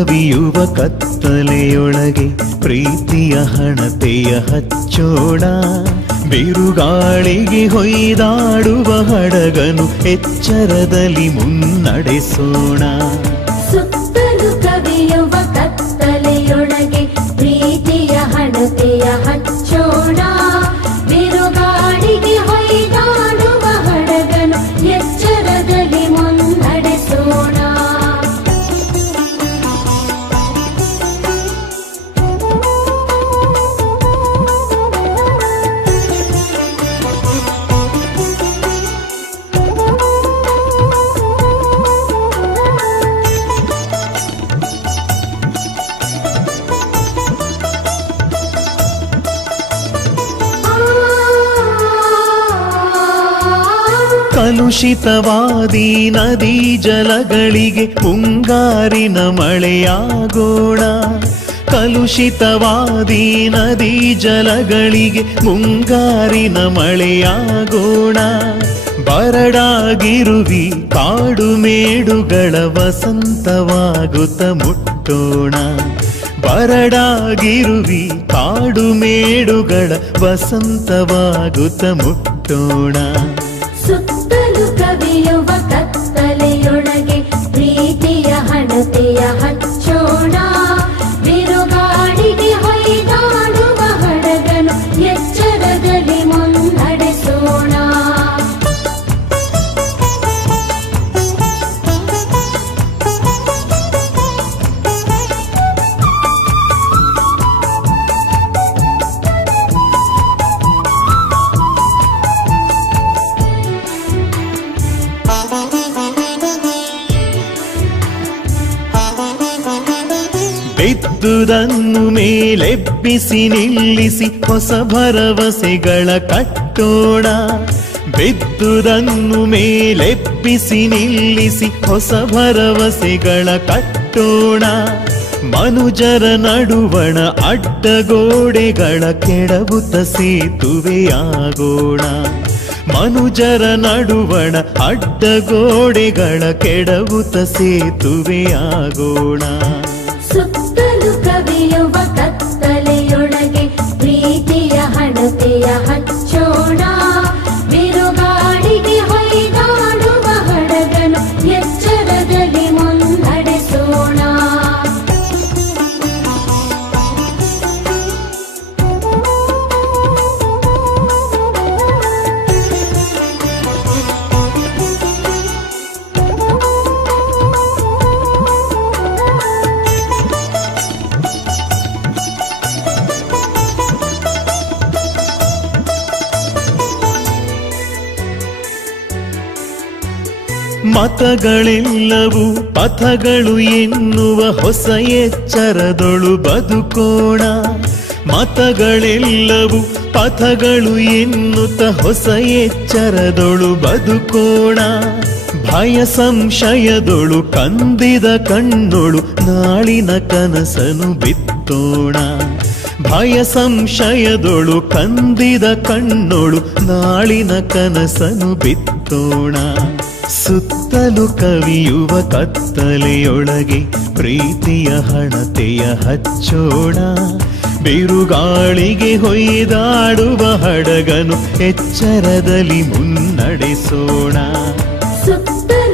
ಕವಿಯುವ ಕತ್ತಲೆಯೊಳಗೆ ಪ್ರೀತಿಯ ಹಣತೆಯ ಹಚ್ಚೋಣ. ಬಿರುಗಾಳಿಗೆ ಹೊಯ್ದಾಡುವ ಹಡಗನು ಎಚ್ಚರದಲ್ಲಿ ಮುನ್ನಡೆಸೋಣ. ಸುತ್ತಲೂ ಕವಿಯುವ ಕತ್ತಲೆಯೊಳಗೆ ಪ್ರೀತಿಯ ಹಣತೆಯ ಹಚ್ಚೋಣ. ಬಿರುಗಾಳಿಗೆ ಹೊಯ್ದಾಡುವ ಹಡಗನು ಎಚ್ಚರದಲ್ಲಿ ಮುನ್ನಡೆಸೋಣ. ಕಲುಷಿತವಾದಿ ನದಿ ಜಲಗಳಿಗೆ ಮುಂಗಾರಿನ ಮಳೆಯಾಗೋಣ. ಕಲುಷಿತವಾದಿ ನದಿ ಜಲಗಳಿಗೆ ಮುಂಗಾರಿನ ಮಳೆಯಾಗೋಣ. ಬರಡಾಗಿರುವಿ ಕಾಡು ಮೇಡುಗಳ ವಸಂತವಾಗುತ್ತ ಮುಟ್ಟೋಣ. ಬರಡಾಗಿರುವಿ ಕಾಡು ಮೇಡುಗಳ ವಸಂತವಾಗುತ್ತ ಮುಟ್ಟೋಣ. ಸುತ್ತಲೂ ಕವಿಯುವ ಕತ್ತಲೆಯೊಳಗೆ ಪ್ರೀತಿಯ ಹಣತೆಯ ಹಚ್ಚೋಣ. ಬಿರುಗಾಳಿಗೆ ಹೊಯ್ದಾಡುವ ಹಡಗನು ಎಚ್ಚರದಲ್ಲಿ ಮುನ್ನಡೆಸೋಣ. ಬಿದ್ದುದನ್ನು ಮೇಲೆಬ್ಬಿಸಿ ನಿಲ್ಲಿಸಿ ಹೊಸ ಭರವಸೆಗಳ ಕಟ್ಟೋಣ. ಬಿದ್ದುದನ್ನು ಮೇಲೆಬ್ಬಿಸಿ ನಿಲ್ಲಿಸಿ ಹೊಸ ಭರವಸೆಗಳ ಕಟ್ಟೋಣ. ಮನುಜರ ನಡುವಣ ಅಡ್ಡಗೋಡೆಗಳ ಕೆಡವುತ್ತ ಸೇತುವೆಯಾಗೋಣ. ಮನುಜರ ನಡುವಣ ಅಡ್ಡಗೋಡೆಗಳ ಕೆಡವುತ್ತ ಸೇತುವೆಯಾಗೋಣ. ಸುತ್ತಲೂ ಕವಿಯುವ ಕತ್ತಲೆಯೊಳಗೆ ಪ್ರೀತಿಯ ಹಣತೆಯ ಹಚ್ಚೋಣ. ಬಿರುಗಾಳಿಗೆ ಹೊಯ್ದಾಡುವ ಹಡಗನು ಎಚ್ಚರದಲ್ಲಿ ಮುನ್ನಡೆಸೋಣ. ಮತಗಳೆಲ್ಲವೂ ಪಥಗಳು ಎನ್ನುವ ಹೊಸ ಎಚ್ಚರದೊಳು ಬದುಕೋಣ. ಮತಗಳೆಲ್ಲವೂ ಪಥಗಳು ಎನ್ನುತ್ತ ಹೊಸ ಎಚ್ಚರದೊಳು ಬದುಕೋಣ. ಭಯ ಸಂಶಯದೊಳು ಕಂದಿದ ಕಣ್ಣೊಳು ನಾಳಿನ ಕನಸನು ಬಿತ್ತೋಣ. ಭಯ ಸಂಶಯದೊಳು ಕಂದಿದ ಕಣ್ಣೊಳು ನಾಳಿನ ಕನಸನು ಬಿತ್ತೋಣ. ಸುತ್ತಲೂ ಕವಿಯುವ ಕತ್ತಲೆಯೊಳಗೆ ಪ್ರೀತಿಯ ಹಣತೆಯ ಹಚ್ಚೋಣ. ಬಿರುಗಾಳಿಗೆ ಹೊಯ್ದಾಡುವ ಹಡಗನು ಎಚ್ಚರದಲ್ಲಿ ಮುನ್ನಡೆಸೋಣ. ಸುತ್ತಲೂ